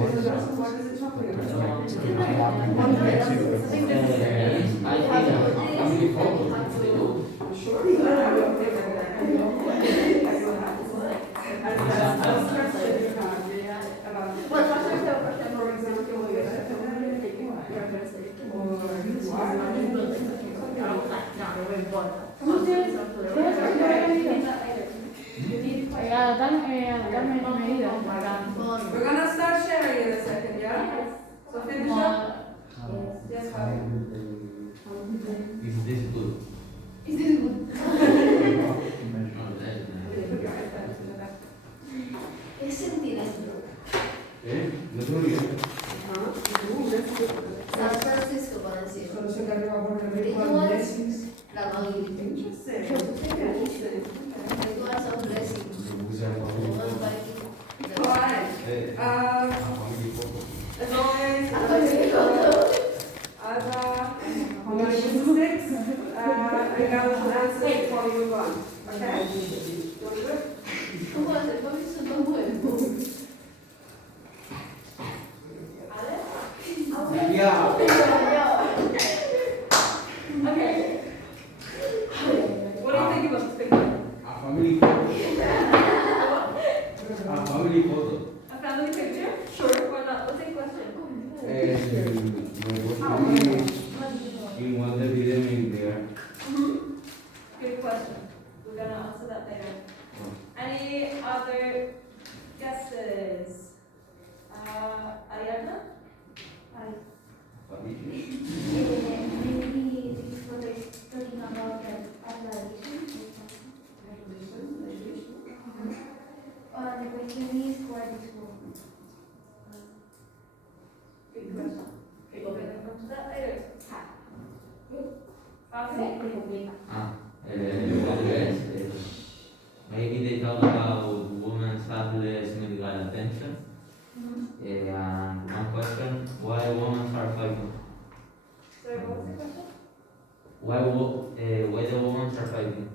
What is it talking about? I think family photos. Sure. We're gonna start sharing in a second, yeah? So finish up. Yes, Javi. Is this good? Is this good? Oh, that is nice. Es sentir esto. Yo creo que San Francisco, para decir. La Maggie. Interesting. Rituals of blessing. All Viking. Alright. As always, I'm gonna use 6. I got some answers before we move on. Okay? You want to do it? ¿Cómo hacer? ¿Cómo es eso tan bueno? Yeah. Okay. What do you think about this picture? A family photo. A family photo. A family picture? Sure, why not? What's the question? Me gusta in one the video in there. Good question. We're gonna answer that later. Any other guesses? Ariadna? Maybe this photo is talking about the the question is for this one. Good question. Okay, we're gonna come to that later. Fabi? Maybe they talk about women's fabulous medical attention. And one question, why women are fighting? Sorry, what was the question? Why the women are fighting?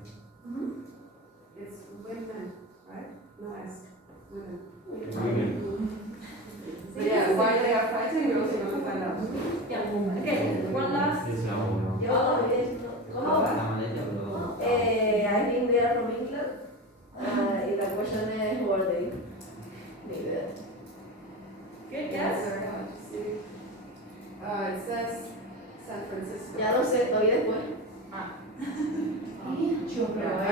It's women, right? No, it's women. Women. So yeah, why they are fighting, we're also gonna find out. Yeah. Okay, one last. This is our I think they are from England. And the question is who are they? Neither. Good guess. It says San Francisco. Ya lo sé, todavía después. I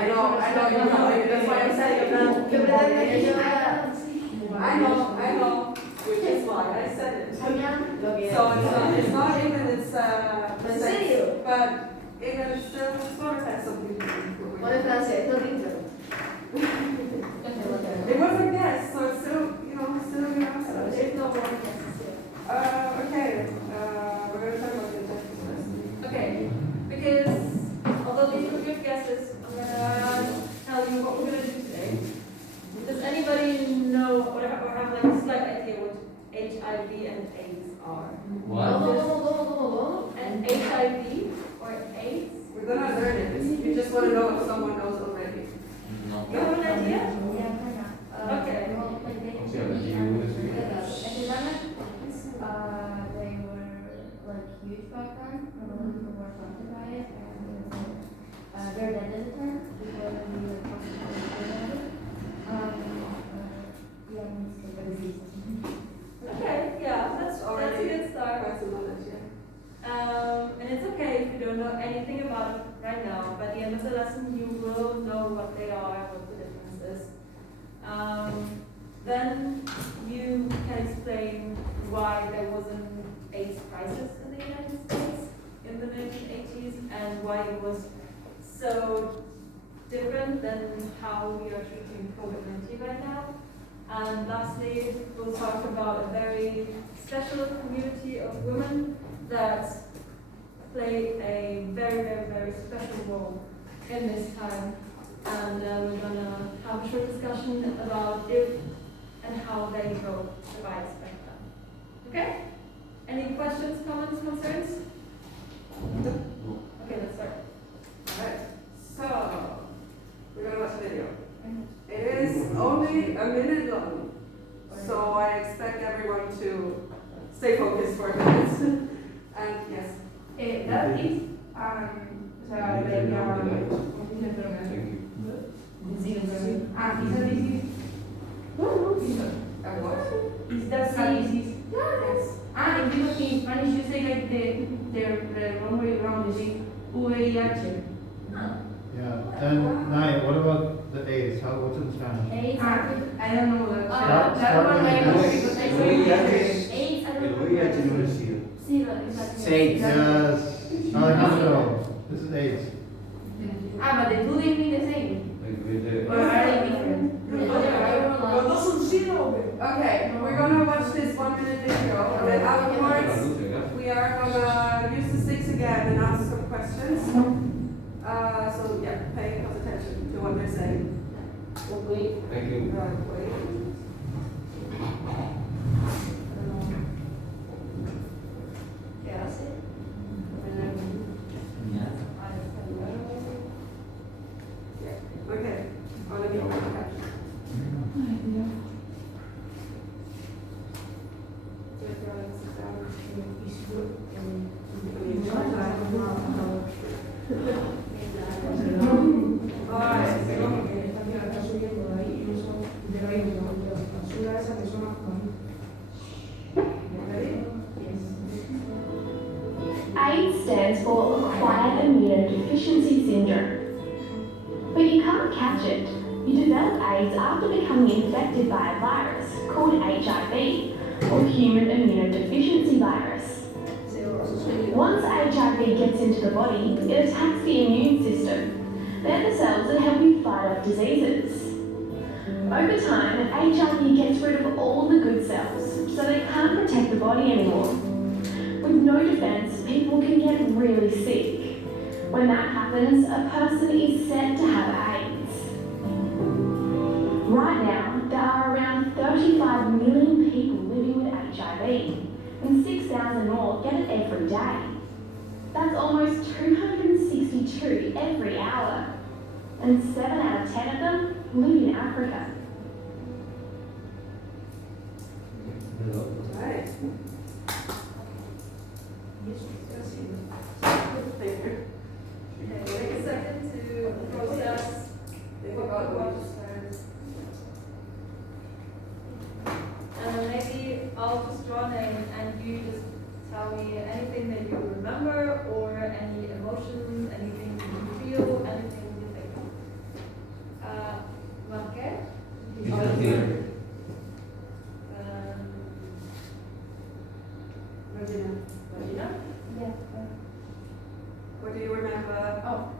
know, you know it. That's why I'm saying. ¿Qué pretende que yo haga? I know, which is why I said it. Lo que So it's not even, it's ¿En serio? but English still sort of has something to do with Pone it. francés, esto dice. It was a guess, so it's still, still your answer. There's no more guesses here. Okay, we're gonna talk about the objectives first. Okay, because although these were good guesses, I'm gonna tell you what we're gonna do today. Does anybody know or have like a slight idea what HIV and AIDS are? What? ¿Cómo? And HIV or AIDS? We're gonna learn it. You just want to know if someone knows already. No. You have an idea? Yeah, kind of. Okay. Well, like they Okay, but you will speak. they were like huge back then. A lot of people were affected by it, and they're dead at the time before we were concentrated on it. Yeah, it's like a disease. Okay, yeah, that's a good start. Quite some knowledge, yeah. And it's okay if you don't know anything about it right now. By the end of the lesson, you will know what they are, what the difference is. Then you can explain why there was an AIDS crisis in the United States in the 1980s and why it was so different than how we are treating COVID-19 right now. And lastly, we'll talk about a very special community of women that play a very, very, very special role in this time. And we're gonna have a short discussion about if and how they go by spectrum. Okay? Any questions, comments, concerns? Okay, let's start. Alright, so we're gonna watch a video. It is only a minute long, so I expect everyone to stay focused for a minute. And yes. That is, o sea, like, disease. Ah, is a disease? A what? Is that a disease? Yes. Ah, in Spanish you say like the wrong way around, you say VIH. Yeah, and Naya, what about the AIDS? What's in Spanish? AIDS, I don't know that. Start That one with I the know S. because I El saw VIH. AIDS, I don't El know. VIH no es SIDA. Sí, exactly. Say. Yes, Alejandro, this is AIDS. Ah, but the two they mean the same. Like with the- Or are they different? Okay, we're gonna watch this 1 minute video, and then afterwards, we are gonna use the sticks again and ask some questions. So yeah, pay close attention to what they're saying. Thank you. Wait. ¿Qué hace? Yeah. Okay, on the video. AIDS stands for Acquired Immunodeficiency Syndrome. But you can't catch it. You develop AIDS after becoming infected by a virus called HIV, or Human Immunodeficiency Virus. Once HIV gets into the body, it attacks the immune system. They're the cells that help you fight off diseases. Over time, HIV gets rid of all the good cells, so they can't protect the body anymore. With no defense, people can get really sick. When that happens, a person is said to have AIDS. Right now, there are around 35 million people living with HIV, and 6,000 more get it every day. That's almost 262 every hour, and 7 out of 10 of them live in Africa. Right. Thank you. Okay, take a second to process what we just heard. And then maybe I'll just draw a name and you just tell me anything that you remember or any emotions, anything you feel, anything you think. Marquez? It's here. Regina, Regina? Yeah. what do you remember? Oh,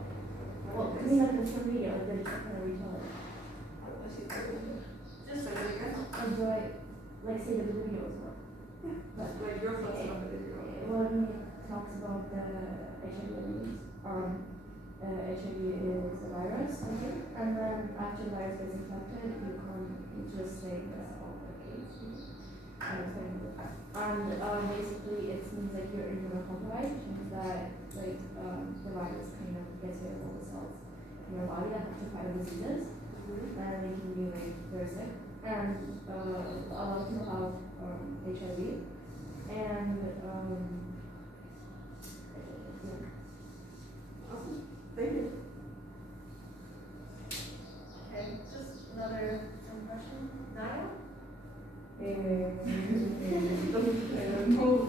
well, because you have the video, the retell it. Just say it again. Or do I, like, say the video as well? Like your thoughts about the video. When it talks about the HIV, HIV is a virus, I think, and then after the virus gets infected, you can just say that's all the AIDS. And basically it means like you're immunocompromised, which means that like the virus kind of gets rid of all the cells in your body that have to fight diseases, and they can be like very sick. And a lot of people have HIV, and yeah. Awesome. Thank you. Okay, just another impression. Naya?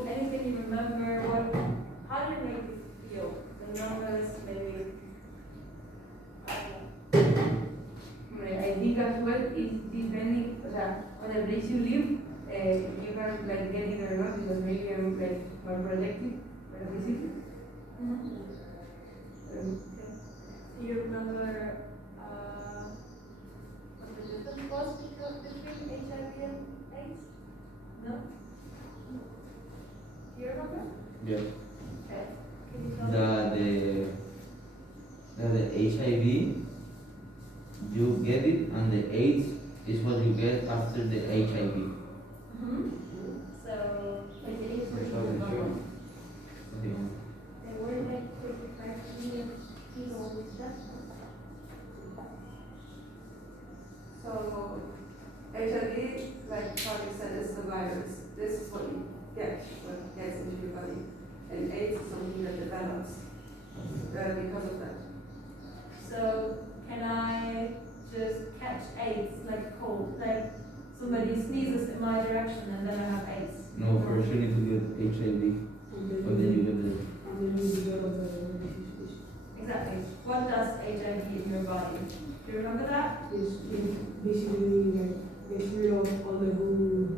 Anything you remember? How did it make you feel? The numbers, maybe. I think as well is depending, on the place you live, you can like get it or not because maybe I'm like more protected for the disease. Do you remember what the difference was between HIV and AIDS? No? Do you remember? Yeah. Okay. Can you tell me? The HIV, you get it, and the AIDS is what you get after the HIV. So, Like the age That's how they show. They were like 55 million people with that. So HIV, like Charlie said, is the virus. This is what you gets into your body. And AIDS is something that develops because of that. So can I just catch AIDS like a cold? Like somebody sneezes in my direction and then I have AIDS? No, first you need to get HIV, but then you get the. Exactly. What does HIV in your body? Do you remember that? Basically like gets rid of all the good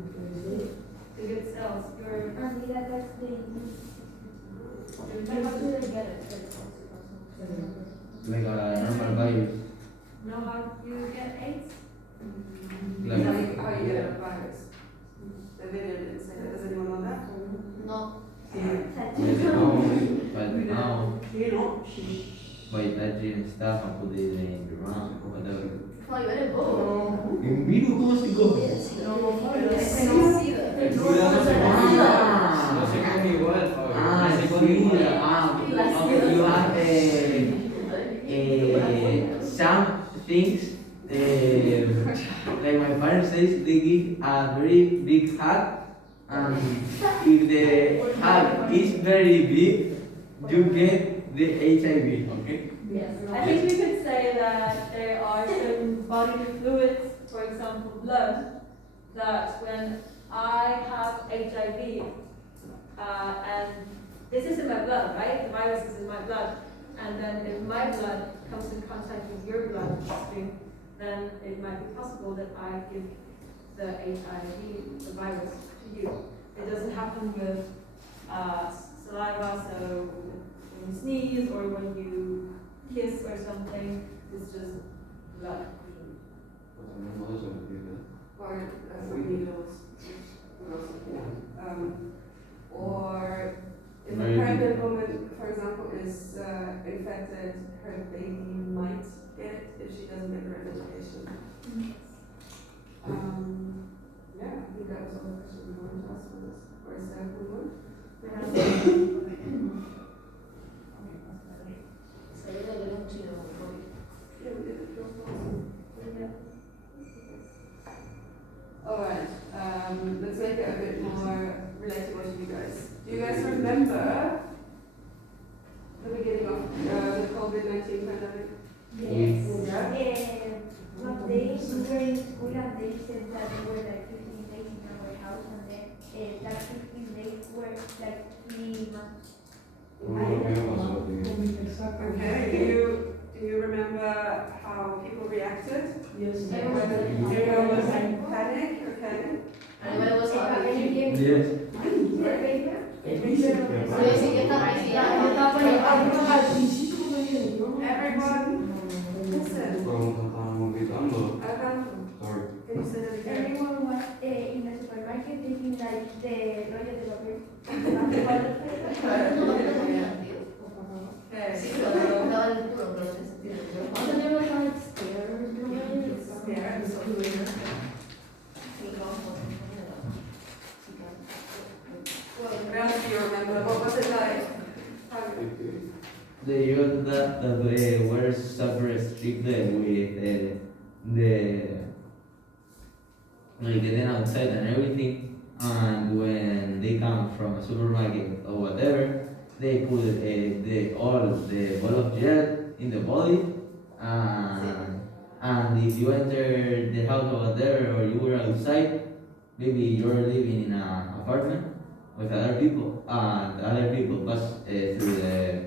The good cells. Your And yeah, that's the. I have to get it. Like a normal virus. know how you get AIDS? Like, How you get a virus. The video didn't say that. Does anyone know that? No. but now, You know, by touching stuff and put it in your mouth or whatever. No, you eres bobo. En vivo, ¿cómo se come? No se come igual, Fabio. Ah, No se sí, come igual. okay, you have some things, like my parents says, they give a very big hug, and if the hug is very big, you get the HIV, okay? Yes. I think we could say that there are certain bodily fluids, for example blood, that when I have HIV, and this is in my blood, right? The virus is in my blood, and then if my blood comes in contact with your bloodstream, then it might be possible that I give the HIV, the virus, to you. It doesn't happen with saliva, so when you sneeze or when you kiss or something, it's just blood. Or needles. Or if a Maybe. pregnant woman, for example, is infected, her baby might get it if she doesn't get the right medication. Yeah, I think that was all the questions we wanted to ask for this. Or is there one more? Yeah, we did it. Alright, let's make it a bit more relatable to you guys. Do you guys remember the beginning of the COVID-19 pandemic? Yes. Yeah? One day we were in school and they said that we were like 15 days in our house and then that 15 days were like 3 months. Okay, do you remember how people reacted? yes. Everyone was in panic, okay? Everybody was happy. Yes. Everyone, listen. Alejandro, Sorry. can you say that again? Everyone was in the supermarket taking like the rollo de papel. Okay, Sí, so, pero no daba el puro, pero se sentía. Also there was like stairs. yeah, so, what else do you remember? What was it like? The year that we were super restricted with the like getting outside and everything, and when they come from a supermarket or whatever, they put all the ball of gel in the body, and if you enter the house or whatever, or you were outside, maybe you're living in an apartment with other people, and other people pass through the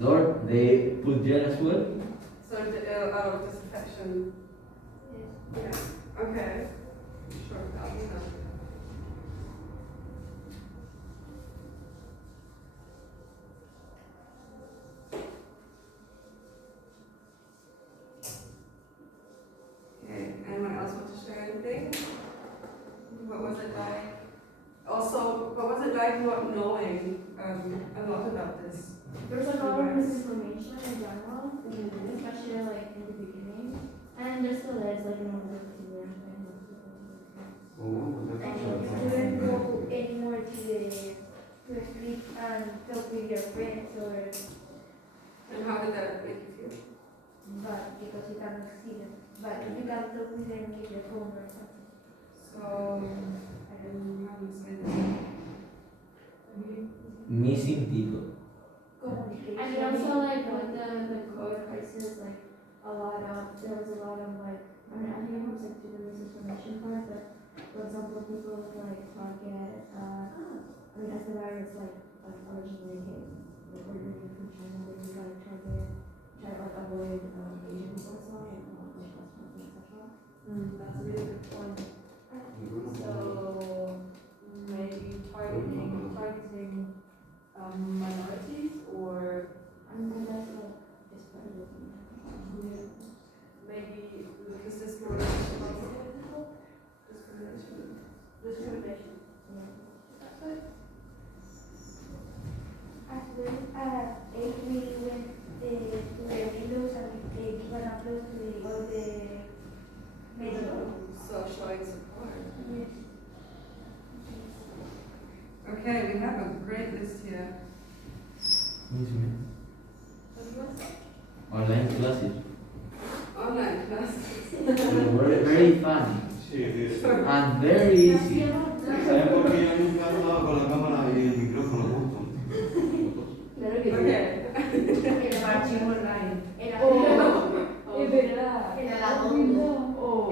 door, they put gel as well. So, out of disinfection. Yeah, okay. Sure, I'll do that. Okay, anyone else want to share anything? What was it like? Also, what was it like not knowing a lot about this? There's a lot of misinformation in general, especially like in the beginning. And there still is like in order to learn things. And you couldn't go anymore to sleep and talk with your friends or And how did that make you feel? but because you cannot see them. But you can talk with them with your phone or something. So, I don't know how to say this. missing people. And then also like with the COVID crisis, like there was a lot of like, I mean, I think it comes like to the misinformation part, but for example, people would like target, I mean, as the virus like originally came, like originated from China, they would like try to like avoid Asian people as well, like restaurants, etc. That's a really good point. So maybe targeting minorities, or I mean, that's like discrediting. Maybe because discrimination. Discrimination. Actually, if we went to the windows and we take one upload to all the medical. So showing support. Okay, we have a great list here. Online classes. Online classes. Very, very funny Sí, sí. and very easy. ¿Saben por qué yo nunca he hablado con la cámara y el micrófono justo? Claro que sí. Okay. El archivo online. Es verdad. El alumno.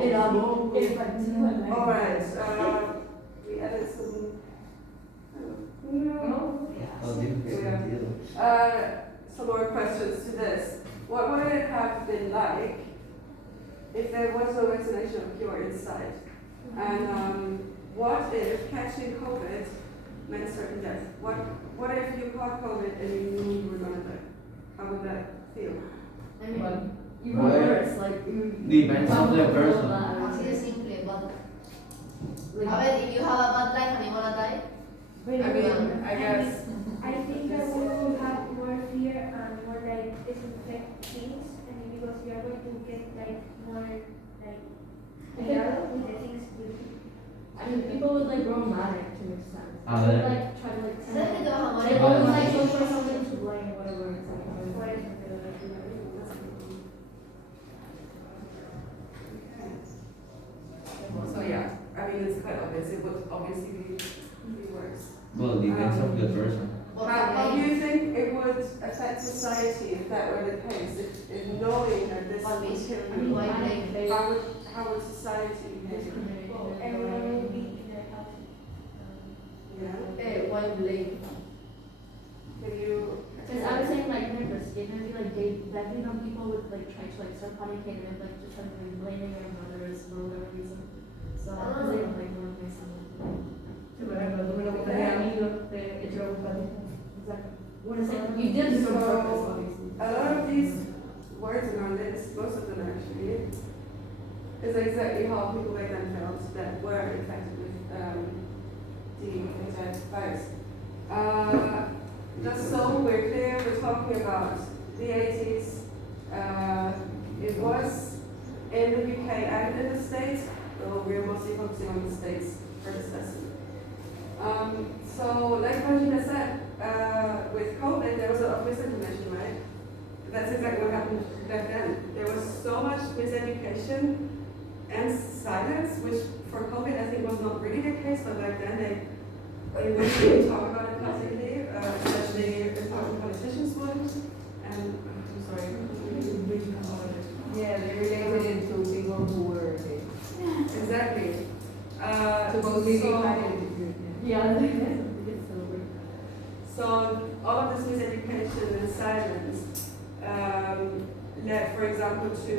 El amor. Alright, we added some. No? Oh, different. Some more questions to this. What would it have been like if there was no vaccination or cure inside? And what if catching COVID meant certain death? What if you caught COVID and you knew you were gonna die? How would that feel? I mean, even Well, worse, like Depends on the person. Así de simple, but. Like, A ver, if you have a bad life and you wanna die, I mean, I guess. I think that we will have more fear and more like disinfect things, and because we are going to get like more like with the things we do. I mean, people would like grow mad to an extent. Ah, They would yeah. like try to like ¿Sabes que te vas a morir? They always like look for something to blame, whatever it's like. Por eso, pero So yeah, I mean, it's quite obvious. It would obviously be worse. Well, depends on the person. How do you think it would affect society if that were the case? If knowing that this One would piece. kill I mean, you, I how would society behave? everyone will be in their house. Yeah. one blame. Can you? Because I was saying like in this, it would be like Vietnam people would like try to like start panicking and like just like blaming their mothers for whatever reason. So because they don't like want my son. Sí, por ejemplo, tú me lo contaste a mí, yo te echo la culpa a ti. Exactly. What is it? You did this on So, purpose, obviously. A lot of these words in our list, most of them actually, is exactly how people back then felt that were infected with the HIV virus. Just so we're clear, we're talking about the 80s. It was in the UK and in the States, so we're mostly focusing on the States for this lesson. So, like Regina said, with COVID, there was a lot of misinformation, right? That's exactly what happened back then. There was so much miseducation and silence, which for COVID I think was not really the case, but back then they wouldn't really talk about it publicly, especially important politicians would. And I'm sorry. Yeah, they related it to people who were gay. Exactly. Supposedly so- had it. Yeah, it's so weird. So all of this miseducation and silence led, for example, to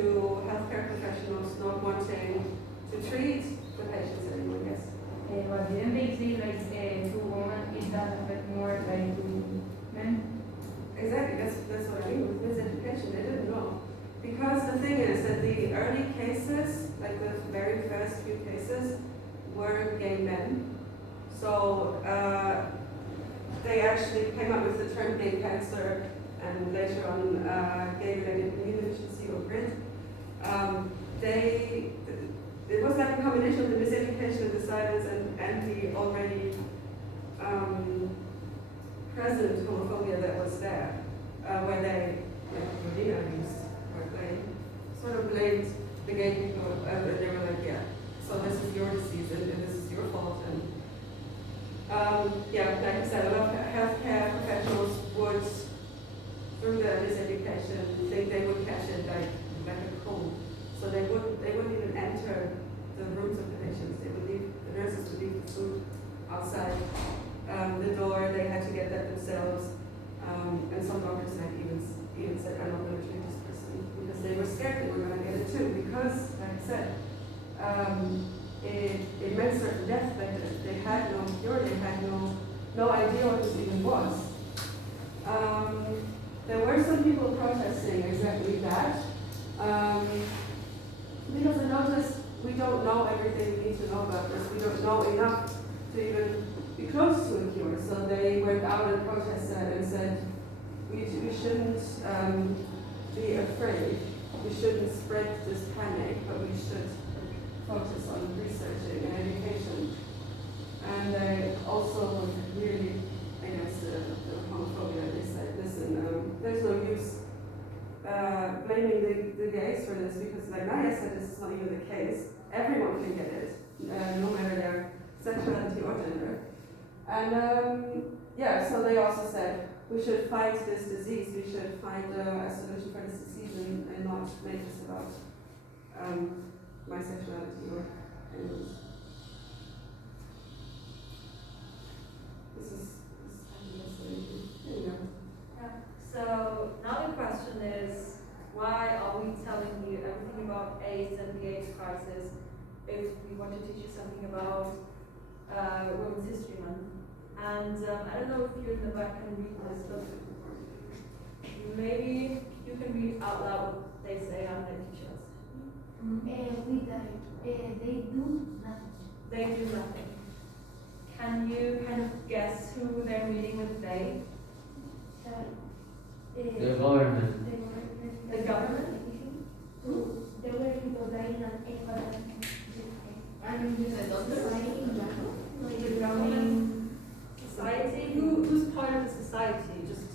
healthcare professionals not wanting to treat the patients anymore, yes. But didn't they say like to women it does affect more like to men? Exactly, that's what I mean with miseducation, they didn't know. Because the thing is that the early cases, like the very first few cases, were gay men. So they actually came up with the term gay cancer and later on gay-related immune deficiency or GRID. It was like a combination of the miseducation and the silence and the already present homophobia that was there, where they, like Medina used, where they sort of blamed the gay people, and they were like, yeah, so this is your disease and this is your fault. And yeah, like I said, a lot of healthcare they would catch it like a cold. So they wouldn't even enter the rooms of the patients. They would leave, the nurses would leave the food outside the door. They had to get that themselves. And some doctors had even said, I'm not going to treat this person, because they were scared they were going to get it too. Because, like I said, it meant certain death. They had no cure. They had no idea what this even was. There were some people protesting exactly that. Because I noticed we don't know everything we need to know about this. We don't know enough to even be close to a cure. So they went out and protested and said, we shouldn't be afraid. We shouldn't spread this panic, but we should focus on researching and education. And they also were really against the homophobia. They said, listen, there's no use blaming the gays for this, because like Naya said, this is not even the case. Everyone can get it, no matter their sexuality or gender. And so they also said we should fight this disease. We should find a solution for this disease and not make this about my sexuality or anyone's. This is there you go. Yeah. So now the question is, why are we telling you everything about AIDS and the AIDS crisis if we want to teach you something about Women's History Month? And I don't know if you in the back can read this, but maybe you can read out loud what they say on their t-shirts. They do nothing. They do nothing. Can you kind of guess who they're meeting with they? The government. The government? There were people dying on Ecuador. I mean, society in general. Like the government, society? Who's part of the society? Just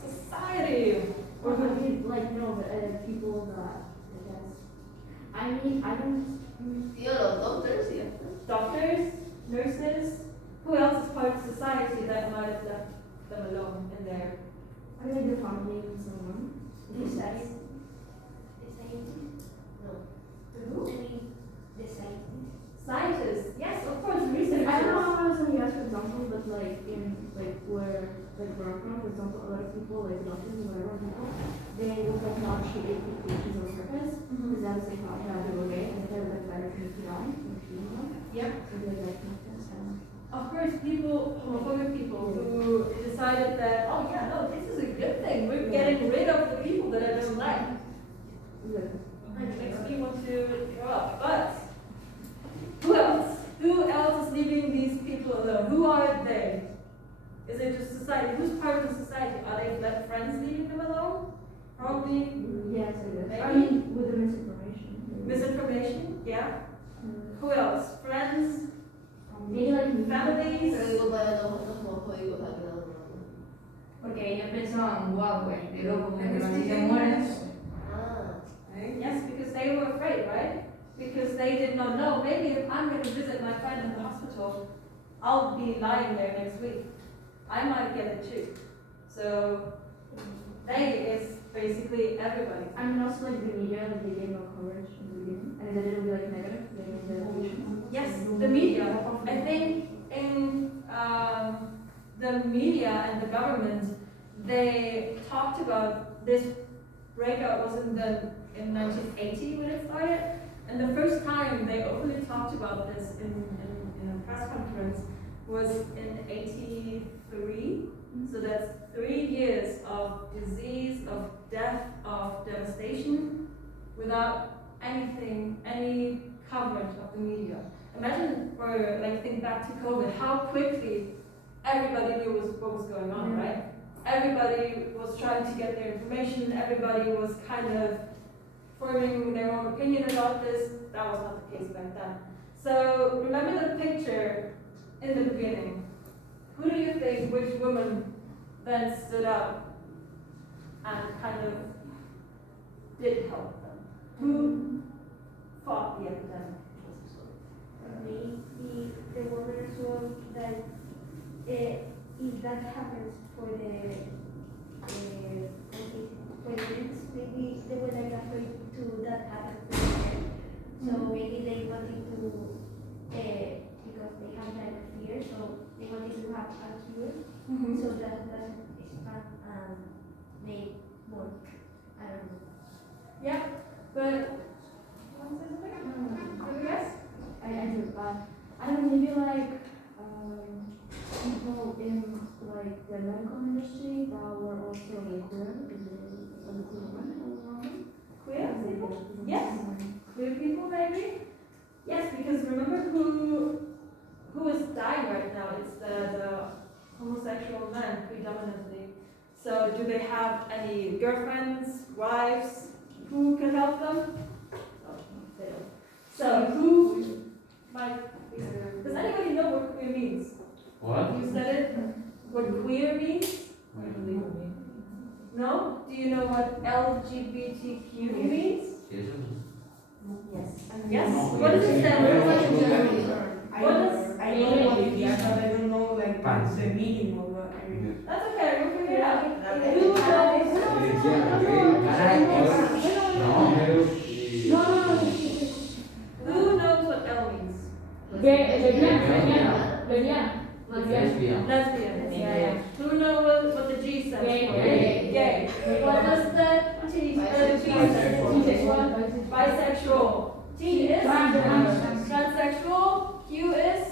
society. Or would be like, no, the people that, I guess. I mean, I don't. Doctors, yeah. Doctors, nurses. Who else is part of society that might have left them alone in there? I mean, like the family and someone. The scientists? No. Who? I mean, the scientists. Scientists. Yes, of course, researchers. I don't know how some US, for example, but like in like where we're from, for example, a lot of people, like doctors and whatever people, they would like not treat patients on purpose because that was like not they were gay and they were like better to keep on and treating them. Yep. So they like practice and Of course, people, homophobic people who decided that, oh yeah, no, this is a good thing. We're getting rid of the people that I don't like. It makes me want to grow up. But who else? Who else is leaving these people alone? Who are they? Is it just society? Who's part of the society? Are they like friends leaving them alone? Probably yes, I guess. Maybe. I mean, with the misinformation. misinformation. Yeah. Who else? Friends, Maybe like families. Pero digo para los otros homofóbicos ha quedado mal. Porque ellos pensaban, wow, pues, de loco, que se mueren. Ah. Yes, because they were afraid, right? Because they did not know. Maybe if I'm going to visit my friend in the hospital, I'll be lying there next week. I might get it too. So they is basically everybody. I mean, also like the media, like they gave no coverage in the beginning, and then it would be like negative, like the patients. Yes, the media. I think in the media and the government, they talked about this breakout was in 1980 when it started, and the first time they openly talked about this in a press conference was in '83. So that's 3 years of disease, of death, of devastation, without any coverage of the media. Imagine, or like think back to COVID, how quickly everybody knew what was going on, right? Everybody was trying to get their information, everybody was kind of forming their own opinion about this. That was not the case back then. So remember the picture in the beginning. Who do you think, which woman then stood up and kind of did help them? Who fought the epidemic? Maybe the woman as well that if that happens for the questions. Maybe they were like afraid to that happen to them. So maybe they wanted to, because they have like fear, so they wanted to have a cure. Mhm. So that expand and make more. I don't know. Yeah, but you want to say something? Yes? I do, I don't know, maybe like people in like the medical industry that were also like queer, Queer people? Yes. Queer people maybe? Yes, because remember who is dying right now? It's the homosexual men predominantly. So do they have any girlfriends, wives? Who can help them? No, they don't. So who might be there? Does anybody know what queer means? What? You said it. What queer means? No? Do you know what LGBTQ means? Yes. Yes. Yes? No. What does it stand for? I What know, does- I know what it is, but I don't know like the meaning of what I mean. That's okay, we'll figure it out. Who knows what L means? Lesbian. Lesbian. Yeah. Who knows what the G stands for? Gay. Gay. What does the G stand for? Bisexual. T is transsexual. Q is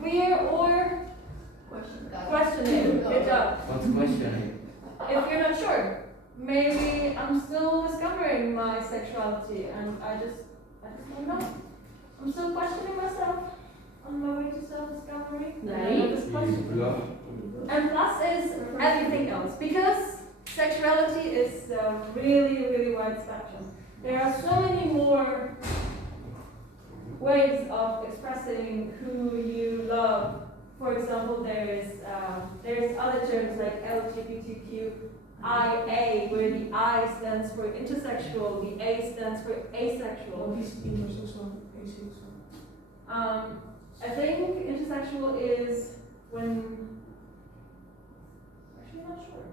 queer or questioning. Good job. What's questioning? If you're not sure, maybe I'm still discovering my sexuality and I just don't know. I'm still questioning myself on my way to self-discovery. And I have this question. And plus is everything else, because sexuality is a really, really wide spectrum. There are so many more ways of expressing who you love. For example, there's other terms like LGBTQIA, where the I stands for intersexual, the A stands for asexual. What is intersexual, asexual? I think intersexual is when. Actually, not sure.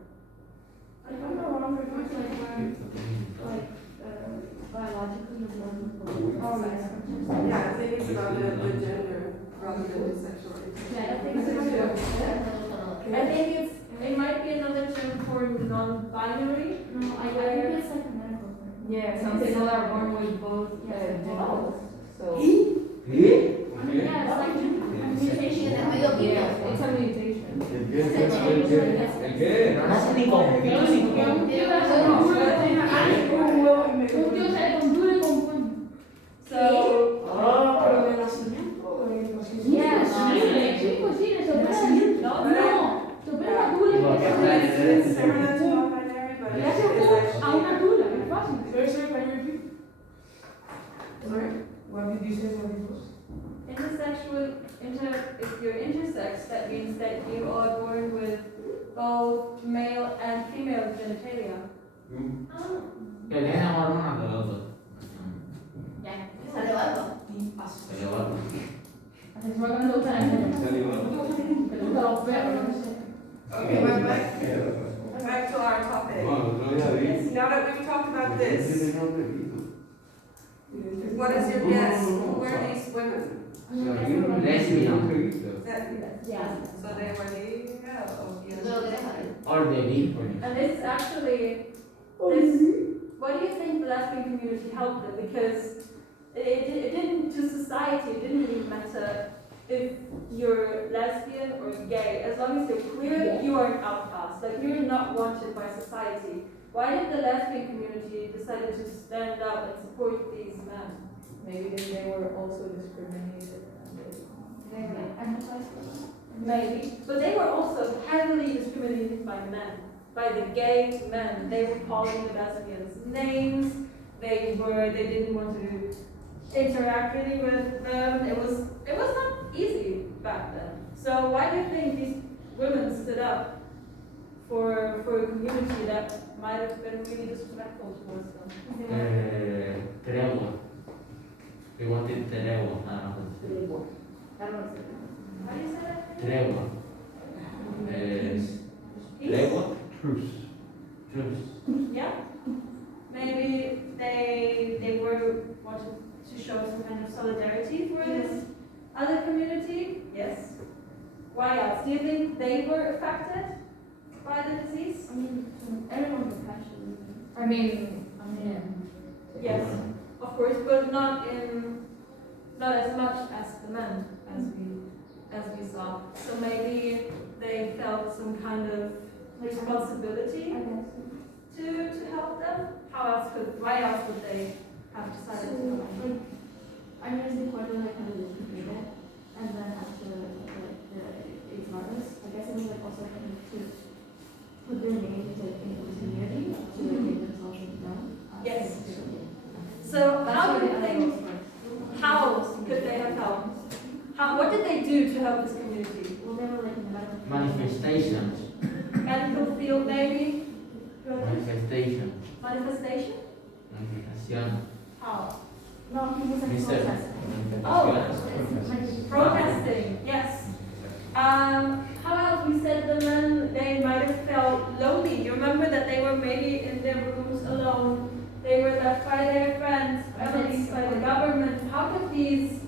If I'm not wrong, it was like when biologically you're born with Yeah, I think it's about the gender rather than the sexual orientation. Yeah, I think so too. I think it might be another term for non-binary. No, I think it's like a medical term. Yeah, some people are born with both genders. So Yeah, it's like a mutation. yeah, it's a mutation. No nace ni con So, Pero de nacimiento o de nacimiento. Yes, It's similar to non-binary, but it's actually. Sorry, sorry, can you repeat? Sorry? What did you say what it was? if you're intersex, that means that you are born with both male and female genitalia. Que viene hormonas de los dos. ¿Sale algo? Se le va. Okay, back to our topic. Now that we've talked about this, what is your guess? Who were these women? Lesbian. Yeah. So they were the Or the B. And this is actually, what do you think the lesbian community helped them? Because it didn't, to society, it didn't really matter if you're lesbian or gay. As long as you're queer, you are an outcast. Like, you're not wanted by society. Why did the lesbian community decide to stand up and support these men? Maybe they were also discriminated. Maybe. But they were also heavily discriminated by men, by the gay men. They were calling the lesbians names. They didn't want to interact really with them. It was not easy back then. So why do you think these women stood up for a community that might have been really disrespectful towards them? Tregua. We wanted tregua. How do you say that? Tregua. Tregua. Truce. Truce. Yeah? Maybe they were wanted to show some kind of solidarity for this other community? Yes. Why else? Do you think they were affected by the disease? I mean, everyone was passionate. I mean, Yes, of course, but not as much as the men as we saw. So maybe they felt some kind of responsibility I guess. to help them. Why else would they have decided to help? Like, I mean, it's before they like kind of distributed, and then after like the AIDS virus, I guess it was like also kind of to put their names like in the community to like make themselves known. Yes. So how That's do you why I think? was first. How could they have helped? What did they do to help this community? Well, they were like in the medical field. Manifestations. Medical field, maybe? Manifestation. Manifestation? Manifestación. How? No, he was like Mister. protesting. Manifestaciones. Protesting, yes. How else? We said the men, they might have felt lonely. You remember that they were maybe in their rooms alone. They were left by their friends, families, by the government. How could these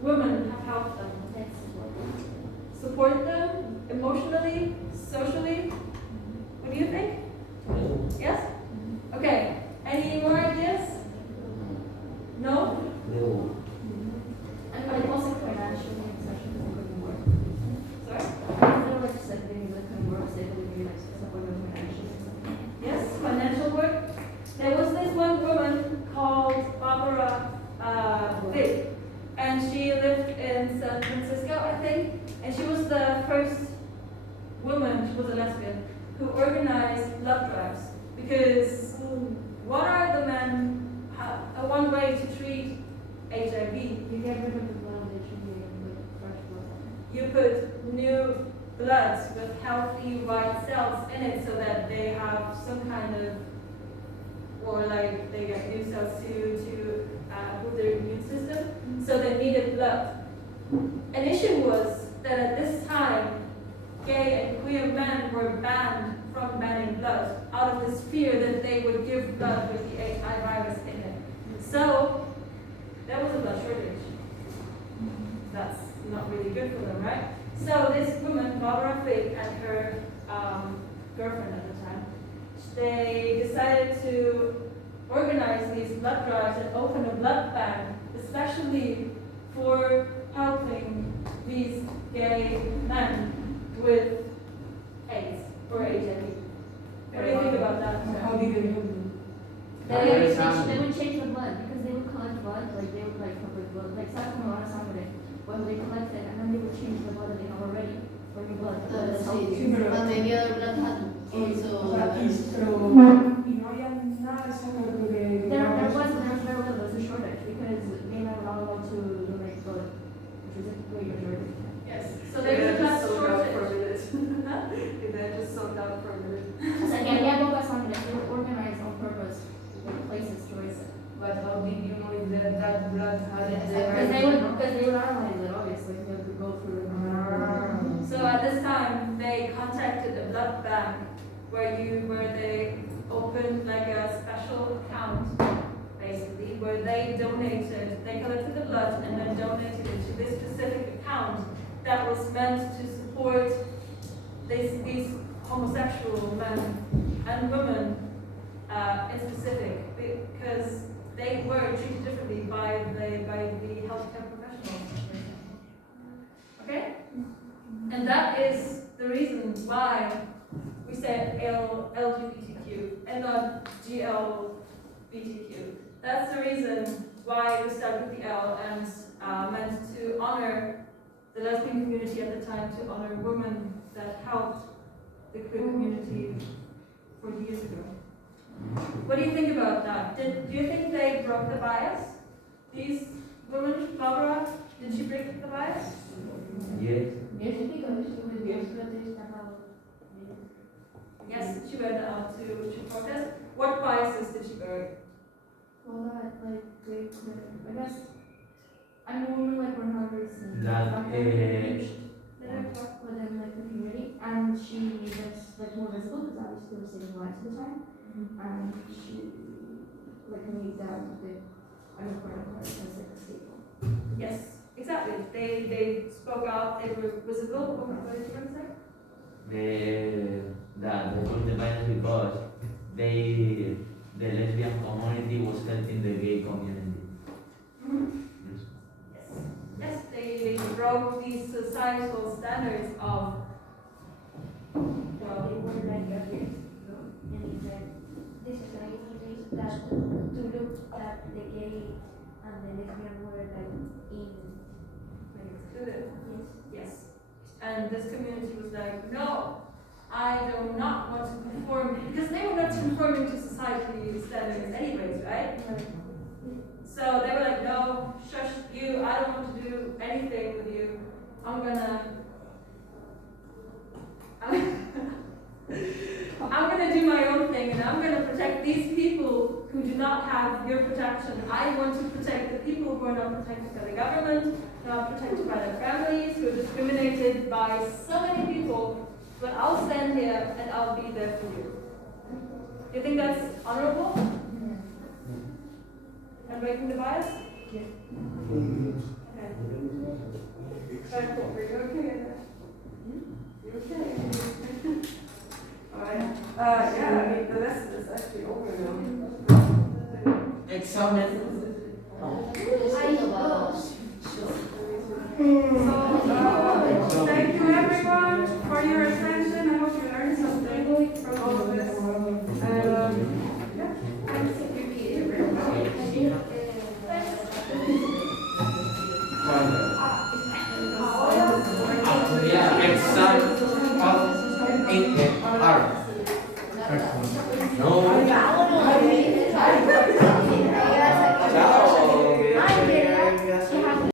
women have helped them? Support them emotionally, socially? What do you think? Yes? Okay. Any more ideas? No? And like also financially and such as couldn't work. Sorry? They were like said they couldn't work, so they would be like support them financially. Yes, financial work. There was this one woman called Barbara Vick, and she lived in San Francisco, I think, and she was the first woman, she was a lesbian, who organized blood drives. Because what are the men, one way to treat HIV? You get rid of the blood, they should be like fresh blood. You put new blood with healthy white cells in it so that they have some kind of, or like they get new cells to improve their immune system. So they needed blood. An issue was that at this time, gay and queer men were banned from banning blood out of this fear that they would give blood with the HIV virus in it. So there was a blood shortage. That's not really good for them, right? So this woman, Barbara Fick, and her girlfriend at the time, they decided to organize these blood drives and open a blood bank, especially for helping these gay men with AIDS or HIV. What do you think about that? How did they help them? They would change the blood because they would collect blood, like they would like public blood, like some from a lot of Saturday. When they collect it and then they would change the blood that they have already for new blood. That's healthy. But maybe other blood had O sea, also. pero y no había nada de eso porque There was a shortage because they were not allowed to donate blood, which was a great majority. Yes. So there's a blood shortage. They just sold out for a minute. So yeah, pocas familias, they were organized on purpose, like places to raise it. But how did you know if that blood had it? Because they would analyze it, obviously, they would go through it. So at this time, they contacted a blood bank where they opened like a special account, basically, where they collected the blood and then donated it to this specific account that was meant to support these homosexual men and women in specific, because they were treated differently by the healthcare professionals. Okay? And that is the reason why we said LGBTQ and not GLBTQ. That's the reason why we started with the L and meant to honor the lesbian community at the time, to honor women that helped the queer community 40 years ago. What do you think about that? Do you think they broke the bias? These women, Barbara, did she break the bias? Yes. Yes, because she would be British about. Yes, she went out to protest. What biases did she break? Well, that, like, they could, I guess, I mean, women like were hungry and That, within like the community, and she made us like more visible because they were saving lives at the time. And she, like, made that the unemployment card as like a staple. Yes, exactly. They spoke out, they were visible. What did you want to say? They put the violence because the lesbian community was helping the gay community. Yes. Yes, they broke these societal standards of, They were like against, and he said, the society thinks that to look that the gay and the lesbian were like in, excluded. Yes. And this community was like, no, I do not want to conform, because they were not conforming to society standards anyways, right? So they were like, no, shush you, I don't want to do anything with you. I'm gonna do my own thing, and I'm gonna protect these people who do not have your protection. I want to protect the people who are not protected by the government, not protected by their families, who are discriminated by so many people, but I'll stand here and I'll be there for you. Do you think that's honorable? And breaking the bias? Yes. Okay. Very cool. Are you okay in there? You okay? Alright. Yeah, I mean, the lesson is actually over now. Examen. So, thank you everyone for your attention. I hope you learned something from all of this. Yeah, thanks. Yeah, exam of 8R. Excellent. No.